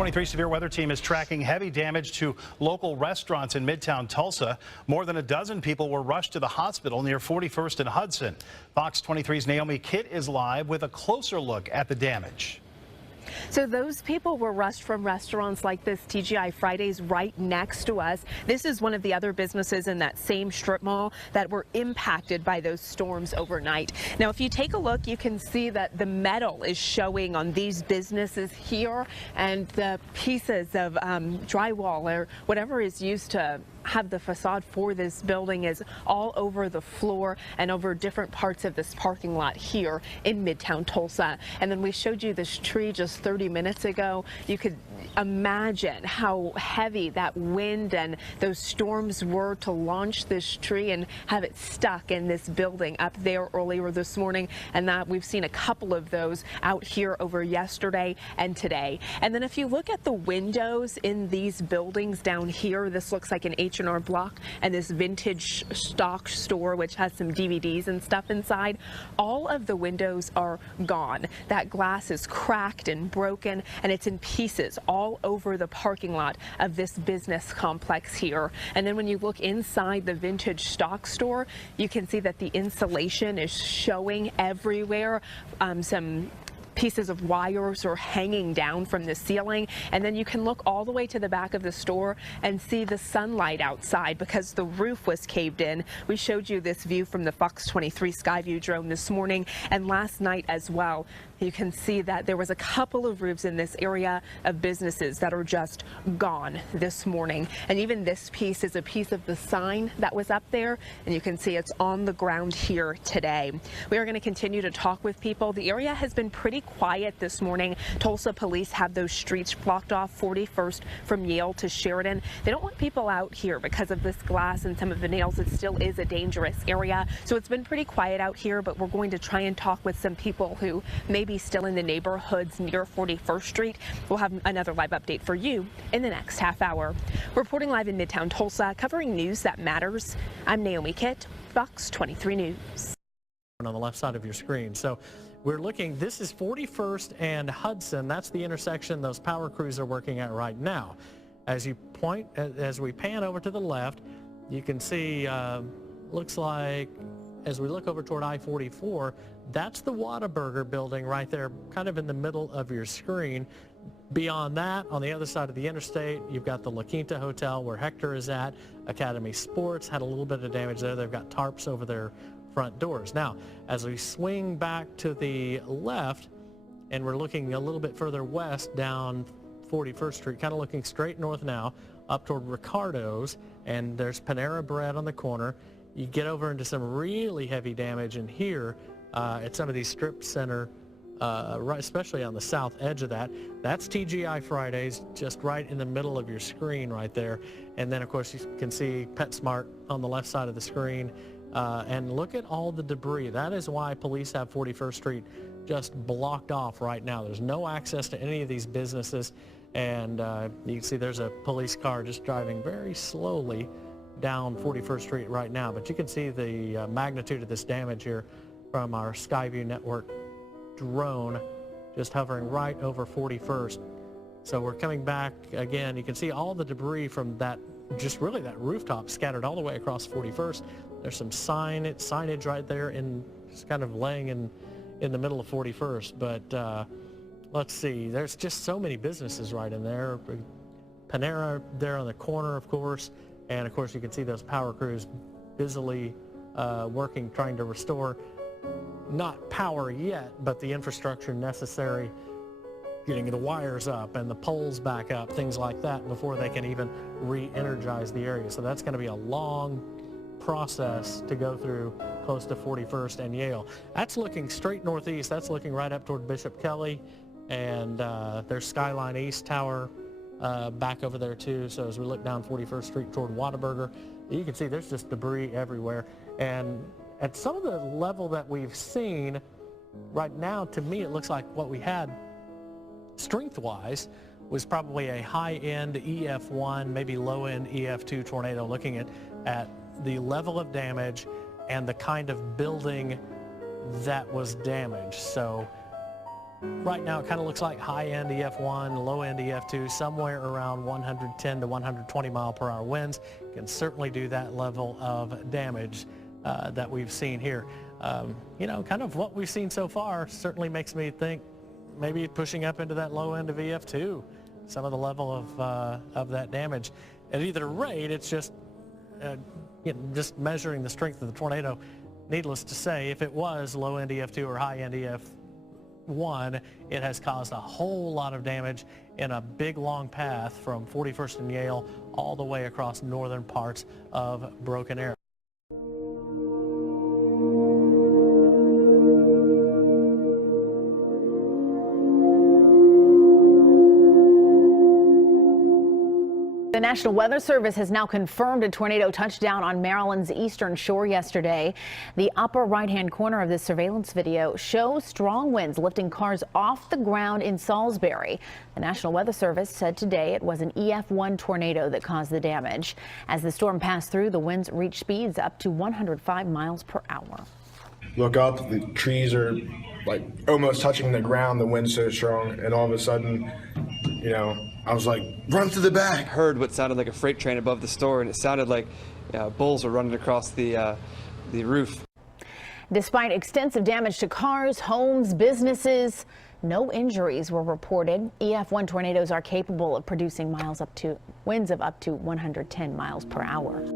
23 Severe Weather Team is tracking heavy damage to local restaurants in Midtown Tulsa. More than a dozen people were rushed to the hospital near 41st and Hudson. Fox 23's Naomi Kitt is live with a closer look at the damage. So those people were rushed from restaurants like this TGI Fridays right next to us. This is one of the other businesses in that same strip mall that were impacted by those storms overnight. Now, if you take a look, you can see that the metal is showing on these businesses here, and the pieces of drywall or whatever is used to have the facade for this building is all over the floor and over different parts of this parking lot here in Midtown Tulsa. And then we showed you this tree just 30 minutes ago. You could imagine how heavy that wind and those storms were to launch this tree and have it stuck in this building up there earlier this morning. And that we've seen a couple of those out here over yesterday and today. And then if you look at the windows in these buildings down here, this looks like an H&R Block and this vintage stock store, which has some DVDs and stuff inside. All of the windows are gone. That glass is cracked and broken, and it's in pieces all over the parking lot of this business complex here. And then when you look inside the vintage stock store, you can see that the insulation is showing everywhere. Some pieces of wires are hanging down from the ceiling, and then you can look all the way to the back of the store and see the sunlight outside because the roof was caved in. We showed you this view from the Fox 23 Skyview drone this morning and last night as well. You can see that there was a couple of roofs in this area of businesses that are just gone this morning. And even this piece is a piece of the sign that was up there, and you can see it's on the ground here today. We are going to continue to talk with people. The area has been pretty quiet this morning. Tulsa police have those streets blocked off, 41st from Yale to Sheridan. They don't want people out here because of this glass and some of the nails. It still is a dangerous area. So it's been pretty quiet out here, but we're going to try and talk with some people who may be still in the neighborhoods near 41st Street. We'll have another live update for you in the next half hour. Reporting live in Midtown Tulsa, covering news that matters, I'm Naomi Kitt, Fox 23 News. On the left side of your screen. So we're looking, this is 41st and Hudson. That's the intersection those power crews are working at right now. As we pan over to the left, you can see, looks like as we look over toward I-44, that's the Whataburger building right there, kind of in the middle of your screen. Beyond that, on the other side of the interstate, you've got the La Quinta Hotel where Hector is at. Academy Sports had a little bit of damage there. They've got tarps over their front doors. Now, as we swing back to the left, and we're looking a little bit further west down 41st Street, kind of looking straight north now, up toward Ricardo's, and there's Panera Bread on the corner. You get over into some really heavy damage in here at some of these strip center, right, especially on the south edge of that. That's TGI Fridays, just right in the middle of your screen right there. And then, of course, you can see PetSmart on the left side of the screen. And look at all the debris. That is why police have 41st Street just blocked off right now. There's no access to any of these businesses. And you can see there's a police car just driving very slowly down 41st Street right now. But you can see the magnitude of this damage here from our Skyview Network drone just hovering right over 41st. So we're coming back again. You can see all the debris from that, just really that rooftop scattered all the way across 41st. There's some signage right there just kind of laying in the middle of 41st. But let's see, there's just so many businesses right in there. Panera there on the corner, of course. And of course, you can see those power crews busily working, trying to restore not power yet, but the infrastructure necessary, getting the wires up and the poles back up, things like that, before they can even re-energize the area. So that's going to be a long process to go through close to 41st and Yale. That's looking straight northeast. That's looking right up toward Bishop Kelly, and there's Skyline East Tower back over there too. So as we look down 41st Street toward Whataburger, you can see there's just debris everywhere. And at some of the level that we've seen right now, to me it looks like what we had strength-wise was probably a high-end EF1, maybe low-end EF2 tornado, looking at the level of damage and the kind of building that was damaged. So Right now, it kind of looks like high-end EF1, low-end EF2, somewhere around 110 to 120 mile per hour winds. Can certainly do that level of damage that we've seen here. You know, kind of what we've seen so far certainly makes me think maybe pushing up into that low end of EF2, some of the level of that damage. At either rate, it's just, you know, just measuring the strength of the tornado. Needless to say, if it was low-end EF2 or high-end EF1, it has caused a whole lot of damage in a big long path from 41st and Yale all the way across northern parts of Broken Arrow. The National Weather Service has now confirmed a tornado touchdown on Maryland's eastern shore yesterday. The upper right-hand corner of this surveillance video shows strong winds lifting cars off the ground in Salisbury. The National Weather Service said today it was an EF1 tornado that caused the damage. As the storm passed through, the winds reached speeds up to 105 miles per hour. Look up, the trees are like almost touching the ground, the wind's so strong, and all of a sudden, you know, I was like, run to the back. Heard what sounded like a freight train above the store, and it sounded like bulls were running across the roof. Despite extensive damage to cars, homes, businesses, no injuries were reported. EF1 tornadoes are capable of producing winds of up to 110 miles per hour.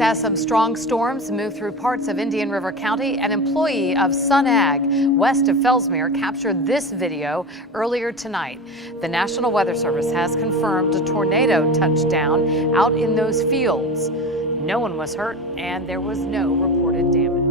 As some strong storms move through parts of Indian River County, an employee of Sun Ag west of Fellsmere captured this video earlier tonight. The National Weather Service has confirmed a tornado touchdown out in those fields. No one was hurt and there was no reported damage.